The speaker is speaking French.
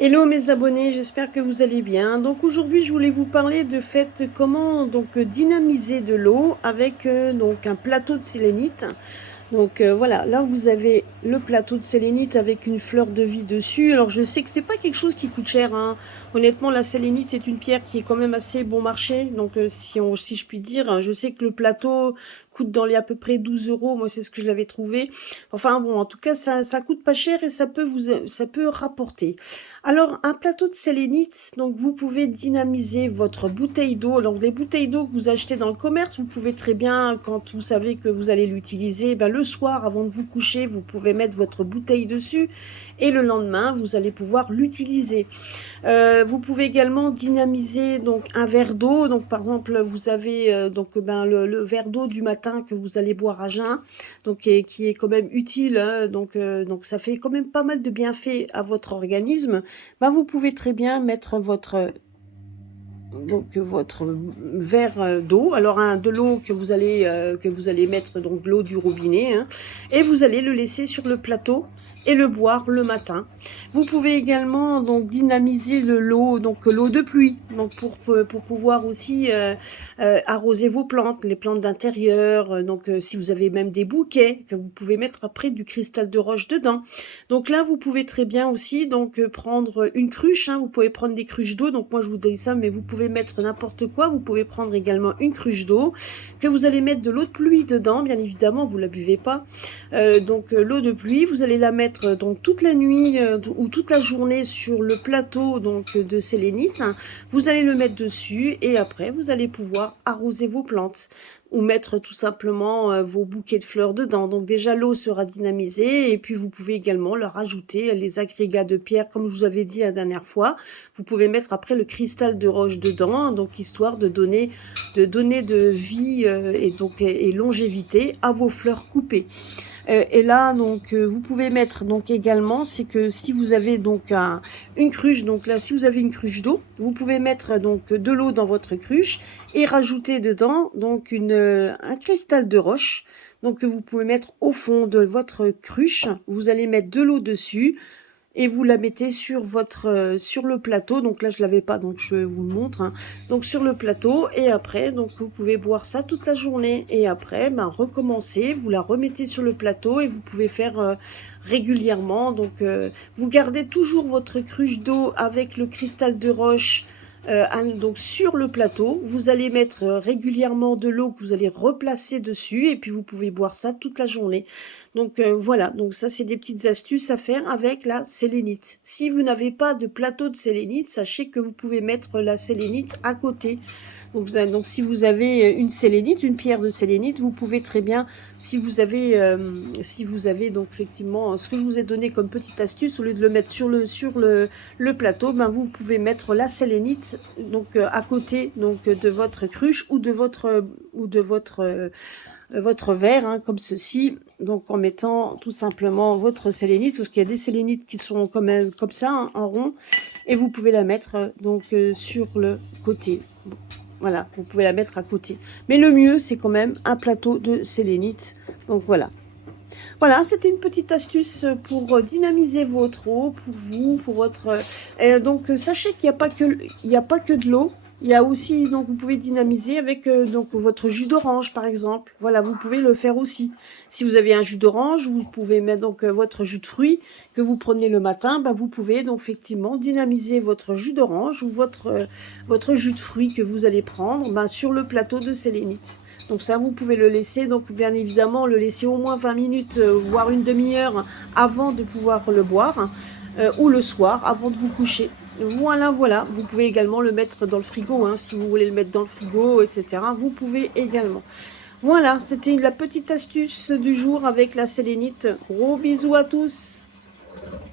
Hello mes abonnés, j'espère que vous allez bien. Donc aujourd'hui, je voulais vous parler de fait comment dynamiser de l'eau avec donc un plateau de sélénite. Donc voilà, là vous avez le plateau de sélénite avec une fleur de vie dessus. Alors je sais que c'est pas quelque chose qui coûte cher, hein. Honnêtement, la sélénite est une pierre qui est quand même assez bon marché. Donc si je puis dire, je sais que le plateau coûte dans les à peu près 12 euros. Moi c'est ce que je l'avais trouvé. Enfin bon, en tout cas ça coûte pas cher et ça peut rapporter. Alors un plateau de sélénite, donc vous pouvez dynamiser votre bouteille d'eau. Donc les bouteilles d'eau que vous achetez dans le commerce, vous pouvez très bien, quand vous savez que vous allez l'utiliser, ben, le soir avant de vous coucher, vous pouvez mettre votre bouteille dessus et le lendemain, vous allez pouvoir l'utiliser. Vous pouvez également dynamiser donc un verre d'eau. Donc par exemple, vous avez le verre d'eau du matin que vous allez boire à jeun, donc qui est quand même utile, hein, donc ça fait quand même pas mal de bienfaits à votre organisme. Ben, vous pouvez très bien mettre votre verre d'eau, alors de l'eau que vous allez mettre, donc l'eau du robinet, hein, et vous allez le laisser sur le plateau et le boire le matin. Vous pouvez également donc dynamiser l'eau, donc l'eau de pluie, donc pour pouvoir aussi arroser vos plantes, les plantes d'intérieur. Si vous avez même des bouquets, que vous pouvez mettre après du cristal de roche dedans. Donc là, vous pouvez très bien aussi prendre une cruche, hein, vous pouvez prendre des cruches d'eau. Donc moi, je vous dis ça, mais vous pouvez mettre n'importe quoi. Vous pouvez prendre également une cruche d'eau que vous allez mettre de l'eau de pluie dedans. Bien évidemment, vous la buvez pas. L'eau de pluie, vous allez la mettre donc toute la nuit ou toute la journée sur le plateau de sélénite. Vous allez le mettre dessus et après, vous allez pouvoir arroser vos plantes ou mettre tout simplement vos bouquets de fleurs dedans. Donc déjà l'eau sera dynamisée et puis vous pouvez également leur ajouter les agrégats de pierre comme je vous avais dit la dernière fois. Vous pouvez mettre après le cristal de roche dedans, donc histoire de vie et longévité à vos fleurs coupées. Et là, vous pouvez mettre donc également, c'est que si vous avez une cruche, donc là, si vous avez une cruche d'eau, vous pouvez mettre donc de l'eau dans votre cruche et rajouter dedans donc un cristal de roche. Donc que vous pouvez mettre au fond de votre cruche. Vous allez mettre de l'eau dessus et vous la mettez sur le plateau. Donc là je l'avais pas, donc je vous le montre, hein. Donc sur le plateau et après donc vous pouvez boire ça toute la journée et après recommencer, vous la remettez sur le plateau et vous pouvez faire régulièrement. Vous gardez toujours votre cruche d'eau avec le cristal de roche donc sur le plateau. Vous allez mettre régulièrement de l'eau que vous allez replacer dessus et puis vous pouvez boire ça toute la journée. Voilà, donc ça c'est des petites astuces à faire avec la sélénite. Si vous n'avez pas de plateau de sélénite, sachez que vous pouvez mettre la sélénite à côté. Donc si vous avez une sélénite, une pierre de sélénite, vous pouvez très bien, si vous avez donc effectivement ce que je vous ai donné comme petite astuce, au lieu de le mettre le plateau, ben vous pouvez mettre la sélénite à côté de votre cruche ou de votre verre, hein, comme ceci, donc en mettant tout simplement votre sélénite, parce qu'il y a des sélénites qui sont quand même comme ça, hein, en rond, et vous pouvez la mettre sur le côté. Bon, voilà, vous pouvez la mettre à côté. Mais le mieux, c'est quand même un plateau de sélénite. Donc voilà. Voilà, c'était une petite astuce pour dynamiser votre eau, pour vous, pour votre... sachez qu'il n'y a pas que de l'eau. Il y a aussi, donc vous pouvez dynamiser avec votre jus d'orange, par exemple. Voilà, vous pouvez le faire aussi. Si vous avez un jus d'orange, vous pouvez mettre votre jus de fruits que vous prenez le matin. Ben, vous pouvez donc effectivement dynamiser votre jus d'orange ou votre jus de fruits que vous allez prendre sur le plateau de sélénite. Donc ça, vous pouvez le laisser, donc bien évidemment, le laisser au moins 20 minutes, voire une demi-heure avant de pouvoir le boire, hein, ou le soir, avant de vous coucher. Voilà, voilà. Vous pouvez également le mettre dans le frigo, hein, si vous voulez le mettre dans le frigo, etc. Vous pouvez également. Voilà, c'était la petite astuce du jour avec la sélénite. Gros bisous à tous.